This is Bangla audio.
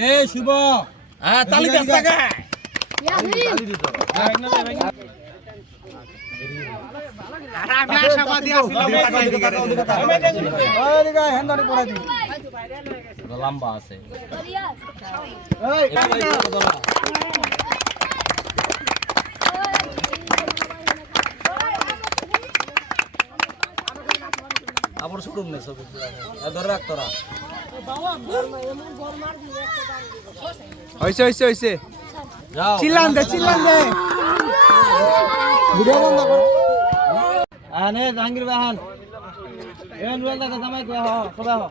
এ শুভ। হ্যাঁ তালি দাস টাকা লম্বা আছে আবার শুরু নেই ধরে রাখ তোরা হইছে হইছে। যাও চিল্লান দে চিল্লান দে ভিডিও বন্ধ কর। আনে জাহাঙ্গীর বাহান। এন রুয়েল দাদা জামাই কই? হ সবাই হ